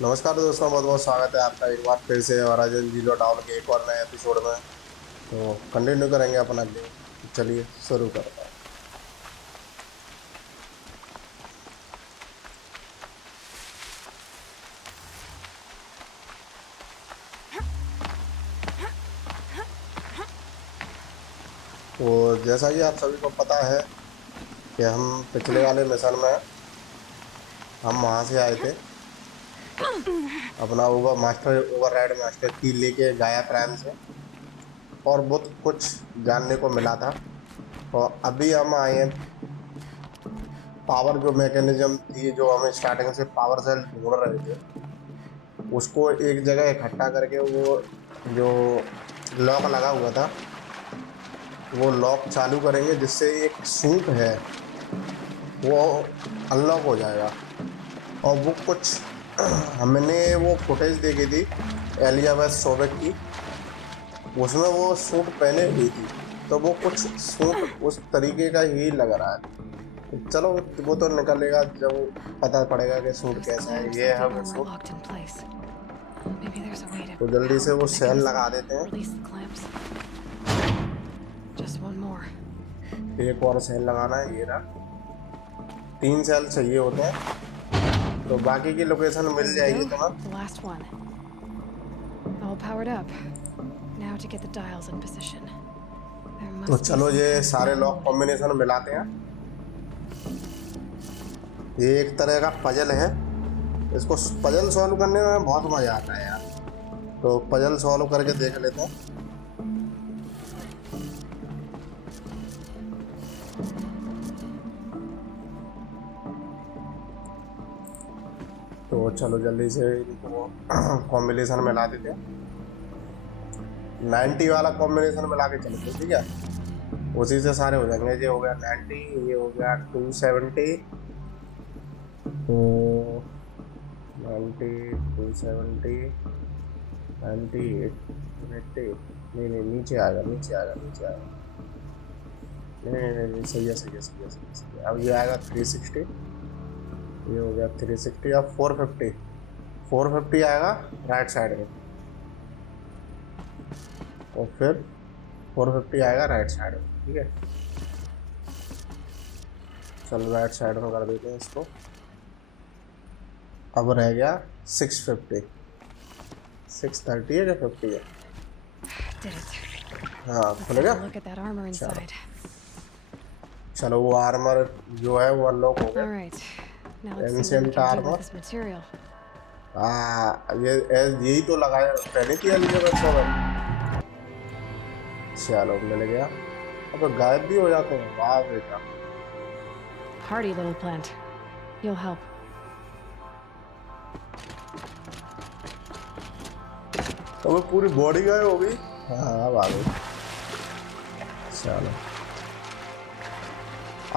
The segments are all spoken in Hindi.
नमस्कार दोस्तों, बहुत बहुत स्वागत है आपका एक बार फिर से होराइजन जीरो डाउन के एक और नए एपिसोड में। तो कंटिन्यू करेंगे अपना गेम। चलिए शुरू करते हैं। तो जैसा कि आप सभी को पता है कि हम पिछले वाले मिशन में हम वहाँ से आए थे अपना ओवरराइड मास्टर की लेके गाया प्राइम से, और बहुत कुछ जानने को मिला था। और अभी हम आए हैं पावर जो मैकेनिज्म थी, जो हमें स्टार्टिंग से पावर सेल ढूंढ रहे थे, उसको एक जगह इकट्ठा करके वो जो लॉक लगा हुआ था वो लॉक चालू करेंगे, जिससे एक सूट है वो अनलॉक हो जाएगा। और वो कुछ हमने वो फुटेज देखी थी एलिजाबेथ सोबेक की, उसमें वो सूट पहने हुई थी, तो वो कुछ सूट उस तरीके का ही लग रहा है। चलो वो तो निकलेगा जब पता पड़ेगा कि सूट कैसा है। ये है वो सूट। तो जल्दी से वो सेल लगा देते हैं। एक और सेल लगाना है, ये रहा। 3 सेल चाहिए होते हैं, तो बाकी की लोकेशन मिल जाएगी तुम्हें। तो चलो ये सारे लॉक कॉम्बिनेशन मिलाते हैं। ये एक तरह का पजल है, इसको पजल सॉल्व करने में बहुत मजा आता है यार। तो पजल सॉल्व करके देख लेते हैं। तो चलो जल्दी से इनको कॉम्बिनेशन में ला देते हैं। 90 वाला कॉम्बिनेशन में ला के चलते, ठीक है। उसी से सारे हो जाएंगे। ये हो गया 90, ये हो गया 270, तो 90 270 90 80। नहीं, नीचे आएगा। नहीं, सही है। अब ये आएगा 360, ये हो गया 360। अब 450 आएगा राइट साइड में, और फिर 450 आएगा राइट साइड में, ठीक है। चलो राइट साइड में कर देते हैं इसको। अब रह गया 650। 630 है या 50 है? हाँ, खुलेगा। चलो वो आर्मर जो है वो अनलॉक हो गया। Ancient armour. यही तो लगाया पहले थी एलिजाबेथ सोबेक। चलो मिल गया। अब गायब भी हो जाते हैं। वाह बेटा। Hardy little plant. You'll help. अब पूरी बॉडी गायब हो गई। हाँ अब आ गई। चलो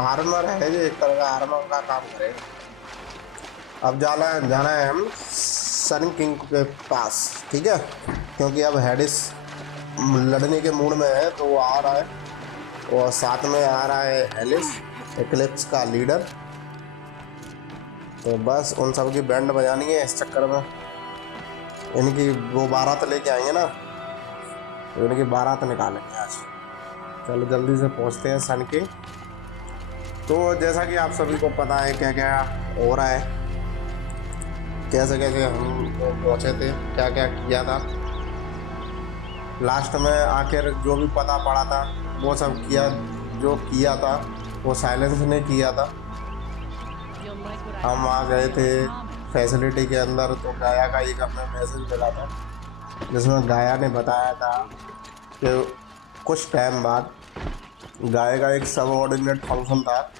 आर्मर है, जो एक तरह का आर्मर का काम करेगा। अब जाना है हम सन किंग के पास, ठीक है, क्योंकि अब हेडिस लड़ने के मूड में है, तो वो आ रहा है। और साथ में आ रहा है हेलिस, एक्लिप्स का लीडर। तो बस उन सब की बैंड बजानी है। इस चक्कर में इनकी वो बारात लेके आएंगे ना, तो इनकी बारात निकालेंगे आज। चलो जल्दी से पहुंचते हैं सन किंग। तो जैसा कि आप सभी को पता है क्या क्या हो रहा है, कैसे कैसे हम पहुंचे थे, क्या क्या किया था। लास्ट में आखिर जो भी पता पड़ा था वो सब किया, जो किया था वो साइलेंस ने किया था। हम आ गए थे फैसिलिटी के अंदर, तो गाया का एक हमें मैसेज मिला था, जिसमें गाया ने बताया था कि कुछ टाइम बाद गाय का एक सबऑर्डिनेट फंक्शन था,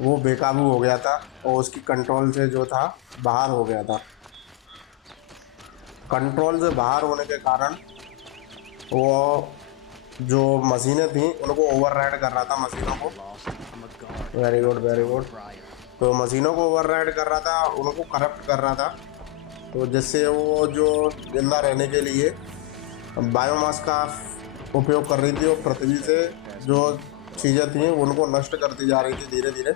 वो बेकाबू हो गया था और उसकी कंट्रोल से जो था बाहर हो गया था। कंट्रोल से बाहर होने के कारण वो जो मशीनें थी उनको ओवरराइड कर रहा था, मशीनों को। Very good. तो मशीनों को ओवरराइड कर रहा था, उनको करप्ट कर रहा था। तो जिससे वो जो जिंदा रहने के लिए बायोमास का उपयोग कर रही थी, और पृथ्वी से जो चीज़ें थी उनको नष्ट करती जा रही थी धीरे धीरे।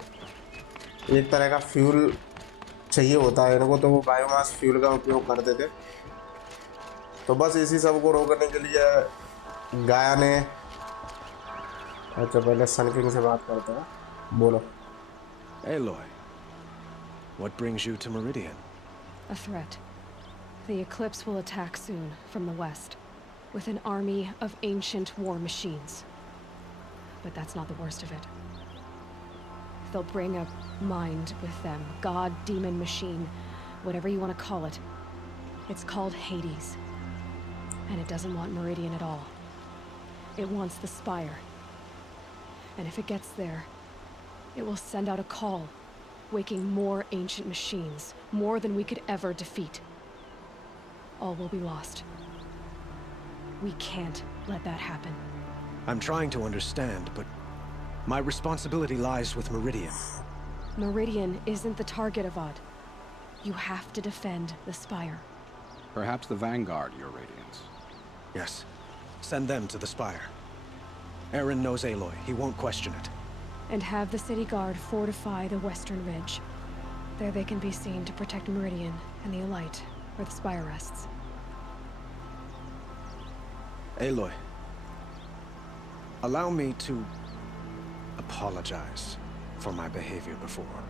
एक तरह का फ्यूल चाहिए होता है इनको, तो वो बायोमास फ्यूल का उपयोग करते थे। तो बस इसी सब को रोकने के लिए गाया ने, अच्छा पहले सन किंग से बात करते हैं, बोलो। Aloy, what brings you to Meridian? A threat. The Eclipse will attack soon from the west, with an army of ancient war machines. But that's not the worst of it. They'll bring a mind with them, god, demon, machine, whatever you want to call it. It's called Hades. And it doesn't want Meridian at all. It wants the Spire. And if it gets there, it will send out a call, waking more ancient machines, more than we could ever defeat. All will be lost. We can't let that happen. I'm trying to understand, but my responsibility lies with Meridian. Meridian isn't the target, Avad. You have to defend the Spire. Perhaps the Vanguard, Your Radiance. Yes. Send them to the Spire. Aaron knows Aloy. He won't question it. And have the City Guard fortify the western ridge. There they can be seen to protect Meridian and the Elite, where the Spire rests. Aloy, allow me to apologize for my behavior before.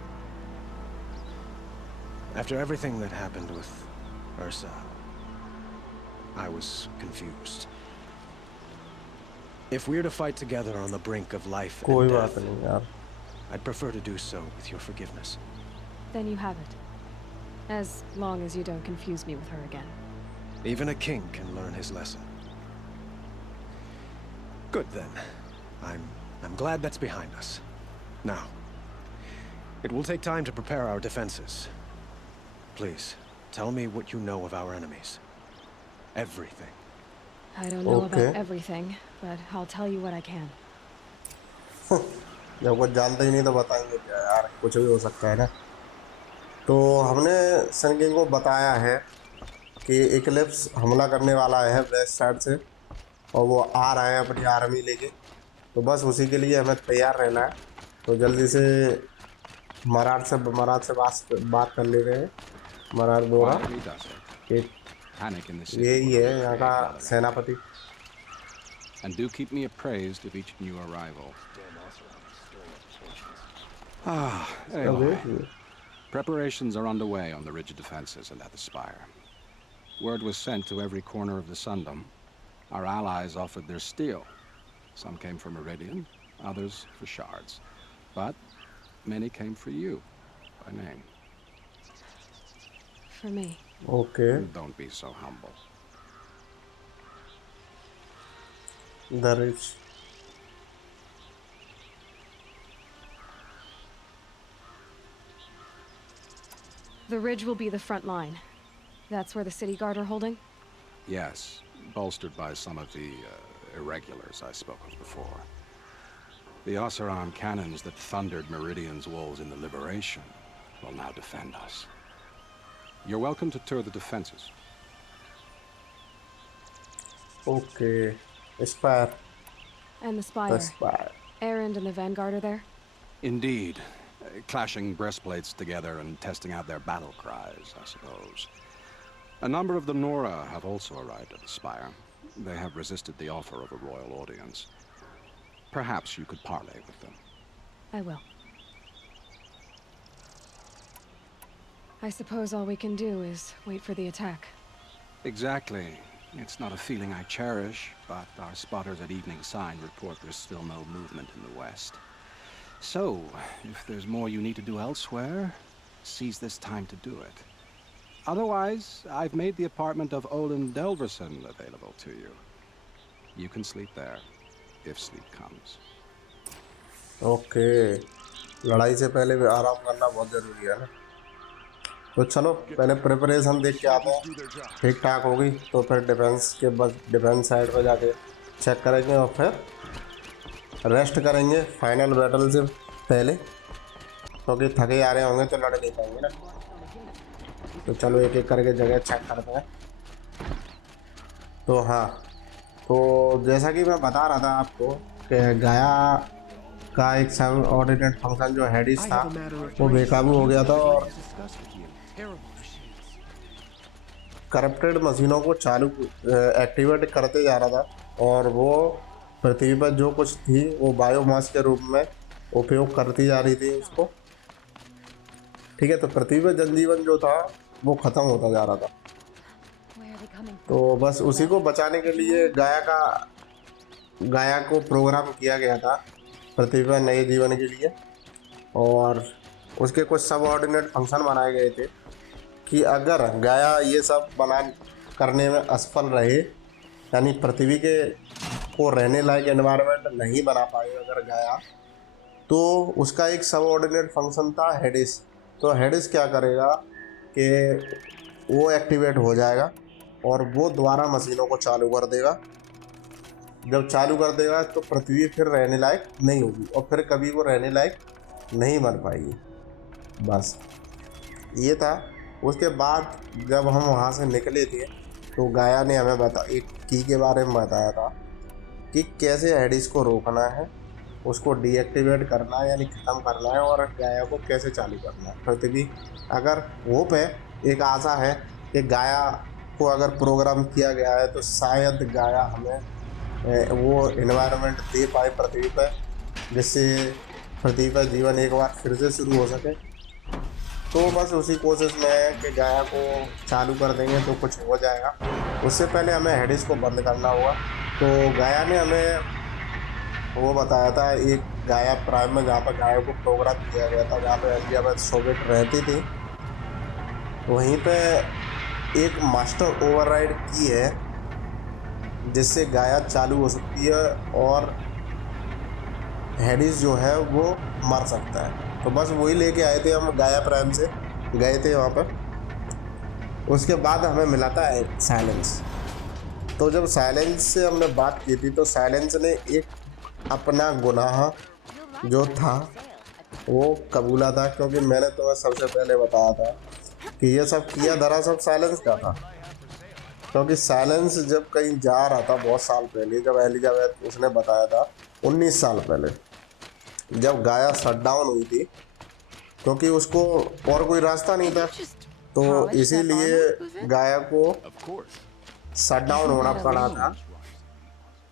After everything that happened with Ursa, I was confused. If we're to fight together on the brink of life and death, I'd prefer to do so with your forgiveness. Then you have it. As long as you don't confuse me with her again. Even a king can learn his lesson. Good then. I'm glad that's behind us. Now, it will take time to prepare our defenses. Please, tell me what you know of our enemies. Everything. I don't know about everything, but I'll tell you what I can. जब कुछ जानते ही नहीं तो बताएंगे क्या यार, कुछ भी हो सकता है ना। तो हमने सन किंग को बताया है कि इक्लिप्स हमला करने वाला है वेस्ट साइड से, और वो आ रहा है अपनी आर्मी लेके। तो बस उसी के लिए हमें तैयार रहना है। तो जल्दी से मराठ से बात कर ले रहे हैं। मराठ बोला कि यही है यहाँ का सेनापति। And do keep me appraised of each new arrival. Aloy. Preparations are underway on the ridge of defenses and at the Spire. Word was sent to every corner of the Sundom. Our allies offered their steel. Some came for Meridian, others for shards. But many came for you, by name. For me. Okay. Don't be so humble. The ridge. The ridge will be the front line. That's where the City Guard are holding? Yes, bolstered by some of the irregulars I spoke of before. The Oseram cannons that thundered Meridian's walls in the Liberation will now defend us. You're welcome to tour the defenses. Okay. Spire. And the Spire. The Spire. Erend and the Vanguard are there? Indeed. Clashing breastplates together and testing out their battle cries, I suppose. A number of the Nora have also arrived at the Spire. They have resisted the offer of a royal audience. Perhaps you could parley with them. I will. I suppose all we can do is wait for the attack. Exactly. It's not a feeling I cherish, but our spotters at Evening Sign report there's still no movement in the west. So, if there's more you need to do elsewhere, seize this time to do it. Otherwise, I've made the apartment of Olin Delverson available to you. You can sleep there, if sleep comes. Okay. लड़ाई से पहले भी आराम करना बहुत जरूरी है ना। तो चलो पहले प्रिपरेशन देख के आते हैं, ठीक ठाक होगी तो फिर डिफेंस के बस डिफेंस साइड पे जाके चेक करेंगे और फिर रेस्ट करेंगे फाइनल बैटल से पहले, क्योंकि थके आ रहे होंगे तो लड़ नहीं पाएंगे ना। तो चलो एक एक करके जगह चेक करते हैं। तो हाँ, तो जैसा कि मैं बता रहा था आपको कि गाया का एक सब ऑर्डिनेट फंक्शन जो हेडिस था वो बेकाबू हो गया था, और करप्टेड मशीनों को चालू एक्टिवेट करते जा रहा था, और वो पृथ्वी पर जो कुछ थी वो बायोमास के रूप में उपयोग करती जा रही थी उसको। ठीक है, तो पृथ्वी पर जनजीवन जो था वो खत्म होता जा रहा था। तो बस उसी को बचाने के लिए गाया को प्रोग्राम किया गया था पृथ्वी पर नए जीवन के लिए। और उसके कुछ सबऑर्डिनेट फंक्शन बनाए गए थे कि अगर गाया ये सब बना करने में असफल रहे, यानी पृथ्वी के को रहने लायक एनवायरनमेंट नहीं बना पाए अगर गाया, तो उसका एक सबऑर्डिनेट फंक्शन था हेडिस। तो हेडिस क्या करेगा कि वो एक्टिवेट हो जाएगा और वो दोबारा मशीनों को चालू कर देगा। जब चालू कर देगा तो पृथ्वी फिर रहने लायक नहीं होगी और फिर कभी वो रहने लायक नहीं बन पाएगी। बस ये था। उसके बाद जब हम वहाँ से निकले थे तो गाया ने हमें एक की के बारे में बताया था कि कैसे हेडिस को रोकना है, उसको डीएक्टिवेट करना है यानी ख़त्म करना है, और गाया को कैसे चालू करना है। पृथ्वी अगर होप है, एक आशा है कि गाया को अगर प्रोग्राम किया गया है तो शायद गाया हमें वो इन्वायरमेंट दे पाए पृथ्वी पर, जिससे पृथ्वी पर जीवन एक बार फिर से शुरू हो सके। तो बस उसी कोशिश में है कि गाया को चालू कर देंगे तो कुछ हो जाएगा। उससे पहले हमें हेडिस को बंद करना होगा। तो गाया ने हमें वो बताया था एक गाया प्राइम में, जहाँ पर गाया को प्रोग्राम किया गया था, जहाँ पर एलिजाबेथ सोवियत रहती थी, वहीं पे एक मास्टर ओवरराइड की है जिससे गाया चालू हो सकती है और हेडिस जो है वो मर सकता है। तो बस वही लेके आए थे हम, गाया प्राइम से गए थे वहाँ पर। उसके बाद हमें मिला था साइलेंस। तो जब साइलेंस से हमने बात की थी तो साइलेंस ने एक अपना गुनाह जो था वो कबूला था, क्योंकि मैंने तुम्हें सबसे पहले बताया था कि ये सब किया दरअसल साइलेंस का था। क्योंकि साइलेंस जब कहीं जा रहा था बहुत साल पहले, जब एलिजाबेथ उसने बताया था 19 साल पहले, जब गाया शट डाउन हुई थी, क्योंकि उसको और कोई रास्ता नहीं था, तो इसीलिए गाया को शट डाउन होना पड़ा था।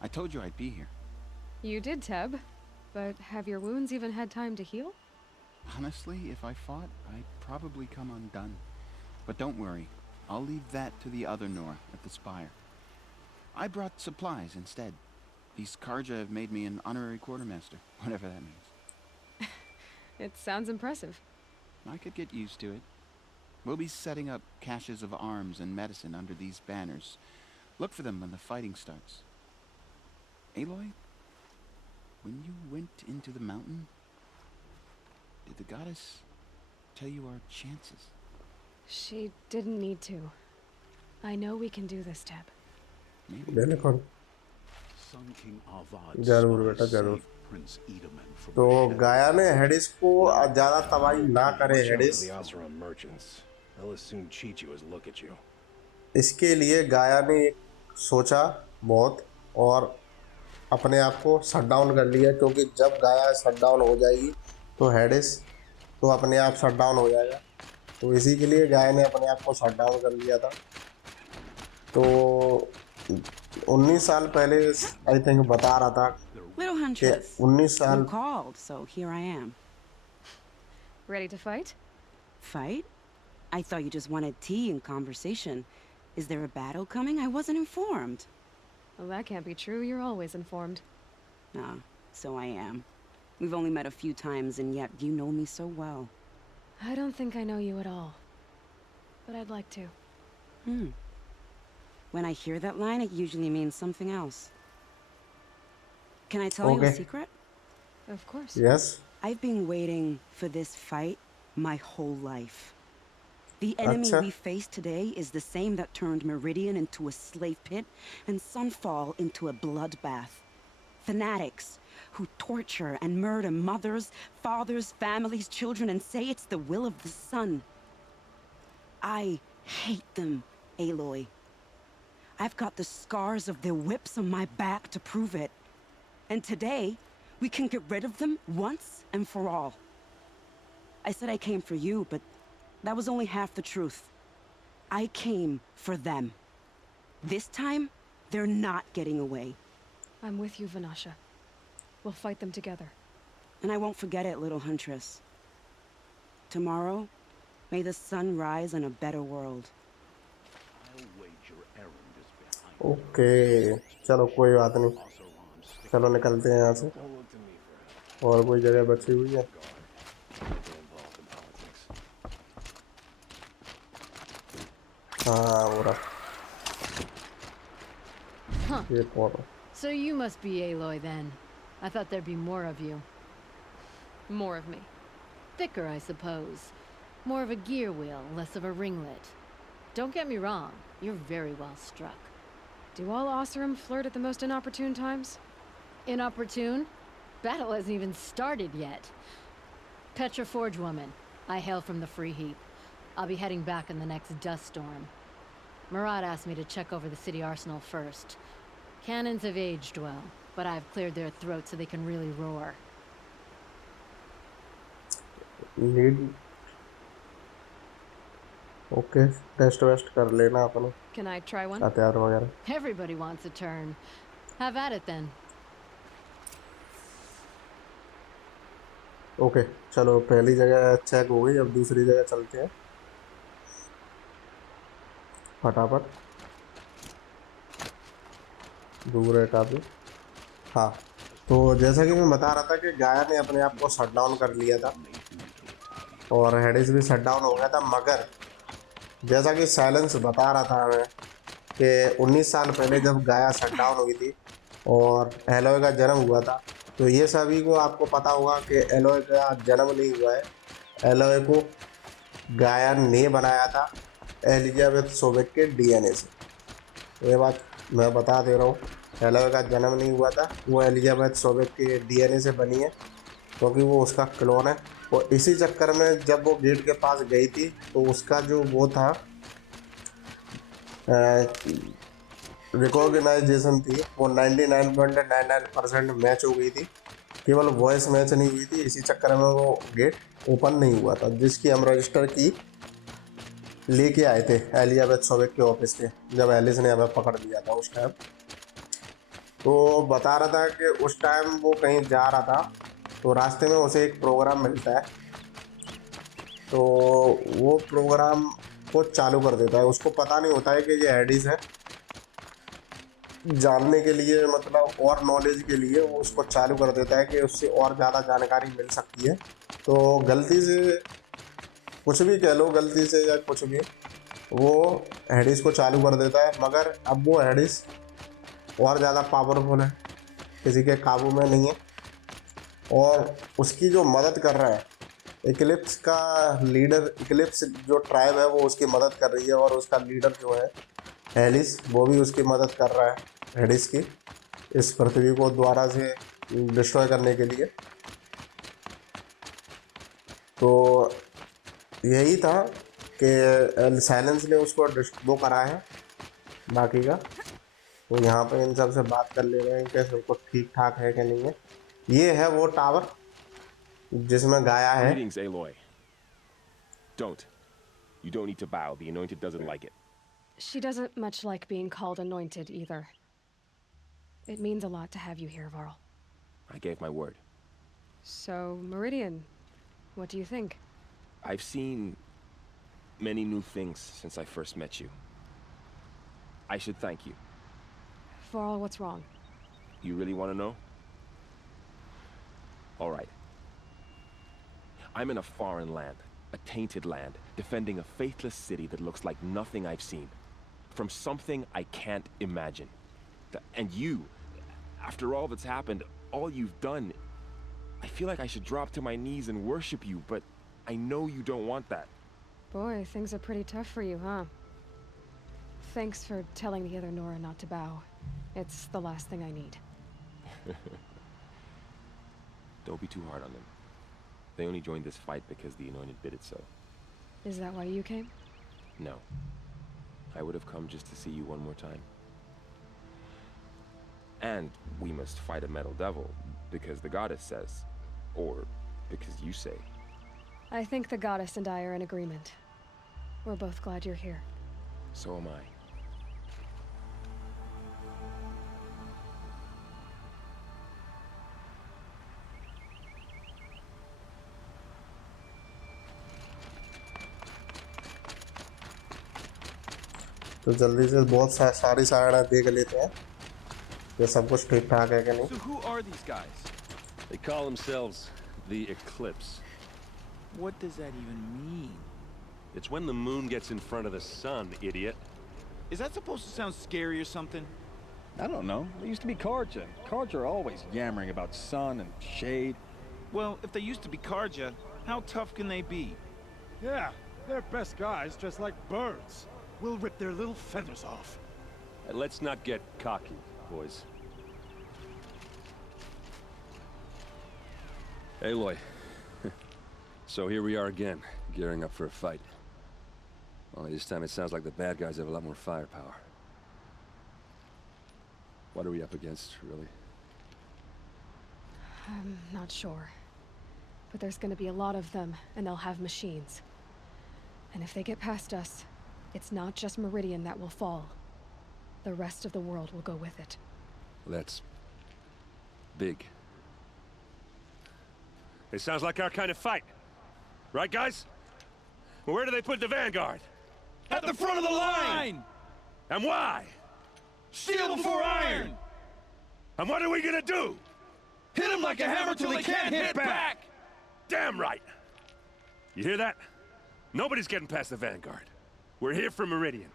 I told you I'd be here. You did, Teb. But have your wounds even had time to heal? Honestly, if I fought, I'd probably come undone. But don't worry, I'll leave that to the other Nora at the spire. I brought supplies instead. These Karja have made me an honorary quartermaster, whatever that means. It sounds impressive. I could get used to it. We'll be setting up caches of arms and medicine under these banners. Look for them when the fighting starts. Aloy, when you went into the mountain, did the goddess tell you our chances? She didn't need to. I know we can do this, Teb. Maybe. बिल्कुल Sun King Avad जरूर बेटा जरूर। saved Prince Edaman from तो the shadows. गाया ने हेडिस को ज़्यादा तबाही ना करे Watch out for हेडिस, the Oseram merchants. They'll as soon cheat you as look at you. इसके लिए गाया ने सोचा बहुत और अपने आप को शट डाउन कर लिया, क्योंकि जब गाया शट डाउन हो जाएगी तो हेडिस तो अपने आप शट डाउन हो जाएगा। तो इसी के लिए गाया ने अपने आप को शट डाउन कर लिया था। तो 19 साल पहले आई थिंक बता रहा था Little कि Huntress, 19 साल you called, so here I am. Ready to fight? Fight? I thought you just wanted tea and conversation. Is there a battle coming? I wasn't informed. Well, that can't be true. You're always informed. Ah, so I am. We've only met a few times, and yet you know me so well. I don't think I know you at all. But I'd like to. When I hear that line, it usually means something else. Can I tell you a Okay. secret? Of course. Yes I've been waiting for this fight my whole life. The enemy Acha. we face today is the same that turned Meridian into a slave pit and Sunfall into a bloodbath. Fanatics who torture and murder mothers, fathers, families, children, and say it's the will of the sun. I hate them, Aloy. I've got the scars of their whips on my back to prove it. And today, we can get rid of them once and for all. I said I came for you, but That was only half the truth. I came for them. This time, they're not getting away. I'm with you, Vanasha. We'll fight them together. And I won't forget it, little huntress. Tomorrow, may the sun rise in a better world. I'll wager Errand is behind okay, चलो कोई बात नहीं, Oseron's stick. चलो निकलते हैं यहाँ से। Don't look to me for help. और कोई जगह बची हुई है? Don't get involved in politics. हाँ, हो रहा। Huh. ये कौन है? So you must be Aloy then. I thought there'd be more of you. More of me. Thicker, I suppose. More of a gear wheel, less of a ringlet. Don't get me wrong, you're very well struck. Do all Oseram flirt at the most inopportune times? Inopportune? Battle hasn't even started yet. Petra Forge woman. I hail from the Free Heap. I'll be heading back in the next dust storm. Murad asked me to check over the city arsenal first. Cannons have aged well, but I've cleared their throats so they can really roar. लीड ओके, टेस्ट वेस्ट कर लेना अपने Can I try one? हथियार वगैरह। Everybody wants a turn. Have at it then. Okay, चलो पहली जगह चेक हो गई, अब दूसरी जगह चलते हैं फटाफट। दूर है काफ़ी। हाँ, तो जैसा कि मैं बता रहा था कि गाया ने अपने आप को शट डाउन कर लिया था और हेडिस भी शट डाउन हो गया था, मगर जैसा कि साइलेंस बता रहा था हमें कि 19 साल पहले जब गाया शट डाउन हुई थी और एलॉय का जन्म हुआ था, तो ये सभी को आपको पता होगा कि एलॉय का जन्म नहीं हुआ है। एलॉय को गाया ने बनाया था एलिजाबेथ सोबेक के डीएनए से। ये बात मैं बता दे रहा हूँ, एलॉय का जन्म नहीं हुआ था, वो एलिजाबेथ सोबेक के डीएनए से बनी है क्योंकि वो उसका क्लोन है। और इसी चक्कर में जब वो गेट के पास गई थी तो उसका जो वो था रिकॉग्नाइजेशन थी वो 99.99% मैच हो गई थी, केवल वॉइस मैच नहीं हुई थी। इसी चक्कर में वो गेट ओपन नहीं हुआ था, जिसकी हम रजिस्टर की लेके आए थे एलिजाबेथ सोबेक के ऑफिस के, जब एलिस ने हमें पकड़ लिया था उस टाइम। तो बता रहा था कि उस टाइम वो कहीं जा रहा था तो रास्ते में उसे एक प्रोग्राम मिलता है, तो वो प्रोग्राम को चालू कर देता है। उसको पता नहीं होता है कि ये एडिस है, जानने के लिए मतलब और नॉलेज के लिए वो उसको चालू कर देता है कि उससे और ज़्यादा जानकारी मिल सकती है। तो गलती से कुछ भी कह लो, गलती से या कुछ भी, वो हेडिस को चालू कर देता है, मगर अब वो हेडिस और ज़्यादा पावरफुल है, किसी के काबू में नहीं है और उसकी जो मदद कर रहा है इक्लिप्स का लीडर, इक्लिप्स जो ट्राइब है वो उसकी मदद कर रही है और उसका लीडर जो है एलिस वो भी उसकी मदद कर रहा है हेडिस की, इस पृथ्वी को दोबारा से डिस्ट्रॉय करने के लिए। तो यही था कि साइलेंस ने उसको वो करा है बाकी का। तो यहाँ पे इन सब से बात कर ले रहे हैं कि सब कुछ ठीक ठाक है कि नहीं है। ये है वो टावर जिसमें गाया है। Greetings, Aloy. Don't. You don't need to bow. The Anointed doesn't like it. She doesn't much like being called anointed either. It means a lot to have you here, Varl. I gave my word. So, Meridian, what do you think? I've seen many new things since I first met you. I should thank you. Varl, what's wrong? You really want to know? All right. I'm in a foreign land, a tainted land, defending a faithless city that looks like nothing I've seen. From something I can't imagine. And you, after all that's happened, all you've done, I feel like I should drop to my knees and worship you, but I know you don't want that. Boy, things are pretty tough for you, huh? Thanks for telling the other Nora not to bow. It's the last thing I need. Don't be too hard on them. They only joined this fight because the Anointed bid it so. Is that why you came? No. I would have come just to see you one more time. And we must fight a metal devil, because the goddess says. Or because you say. I think the goddess and I are in agreement. We're both glad you're here. So am I. तो जल्दी से बहुत सारी साइड देख लेते हैं कि सब कुछ ठीक ठाक है कि नहीं। So who are these guys? They call themselves the Eclipse. What does that even mean? It's when the moon gets in front of the sun, idiot. Is that supposed to sound scary or something? I don't know. They used to be Karja. Karja are always yammering about sun and shade. Well, if they used to be Karja, how tough can they be? Yeah, they're best guys dressed like birds. We'll rip their little feathers off. Let's not get cocky, boys. Aloy. So here we are again, gearing up for a fight. Only this time it sounds like the bad guys have a lot more firepower. What are we up against, really? I'm not sure. But there's gonna be a lot of them, and they'll have machines. And if they get past us, it's not just Meridian that will fall. The rest of the world will go with it. That's big. It sounds like our kind of fight. Right, guys? Where do they put the Vanguard? At the front of the line! And why? Steel before iron! And what are we gonna do? Hit him like a hammer till he can't hit back! Damn right! You hear that? Nobody's getting past the Vanguard. We're here for Meridian.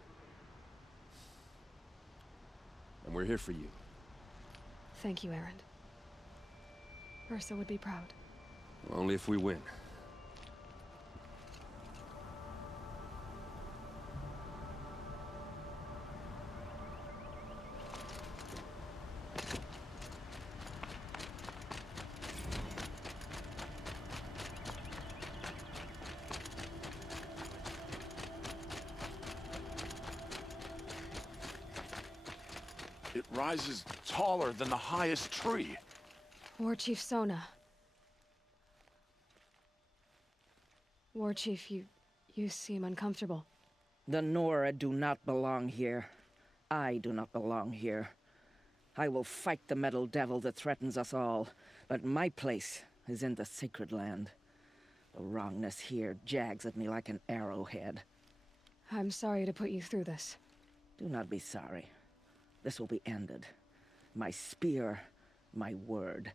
And we're here for you. Thank you, Erend. Ursa would be proud. Only if we win. It rises taller than the highest tree. War Chief Sona. War Chief, you seem uncomfortable. The Nora do not belong here. I do not belong here. I will fight the metal devil that threatens us all, but my place is in the sacred land. The wrongness here jags at me like an arrowhead. I'm sorry to put you through this. Do not be sorry. This will be ended. My spear, my word.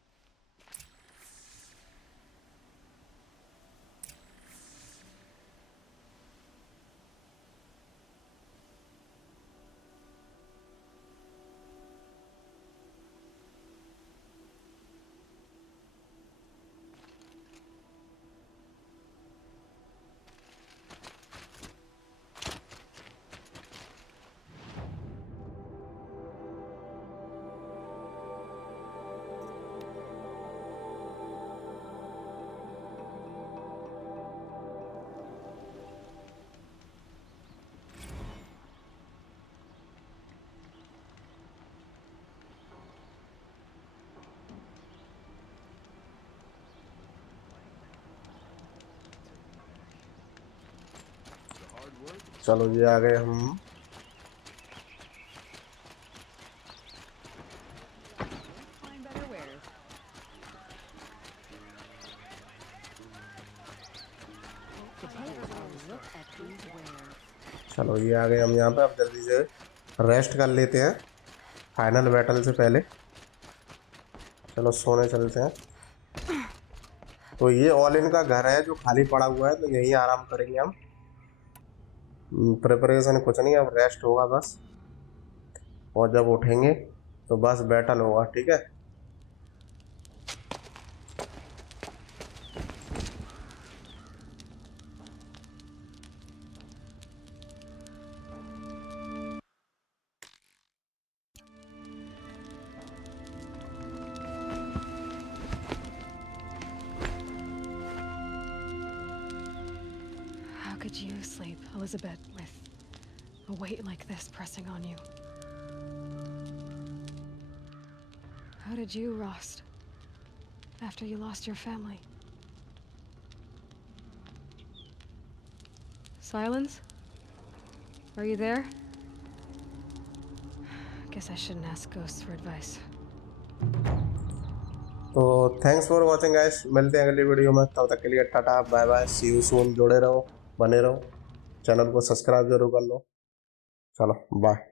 चलो जी आ गए हम। चलो ये आ गए हम यहाँ पे। अब जल्दी से रेस्ट कर लेते हैं फाइनल बैटल से पहले। चलो सोने चलते हैं। तो ये ऑल इन का घर है जो खाली पड़ा हुआ है, तो यहीं आराम करेंगे हम। प्रिपरेशन कुछ नहीं, अब रेस्ट होगा बस। और जब उठेंगे तो बस बैटल होगा, ठीक है। How could you sleep, Elizabeth, with a weight like this pressing on you? How did you, Rost, after you lost your family? Silence? Are you there? Guess I shouldn't ask ghosts for advice. तो थैंक्स फॉर वाचिंग गाइस, मिलते हैं अगली वीडियो में, तब तक के लिए tata bye bye, see you soon. जुड़े रहो, बने रहो, चैनल को सब्सक्राइब जरूर कर लो। चलो बाय।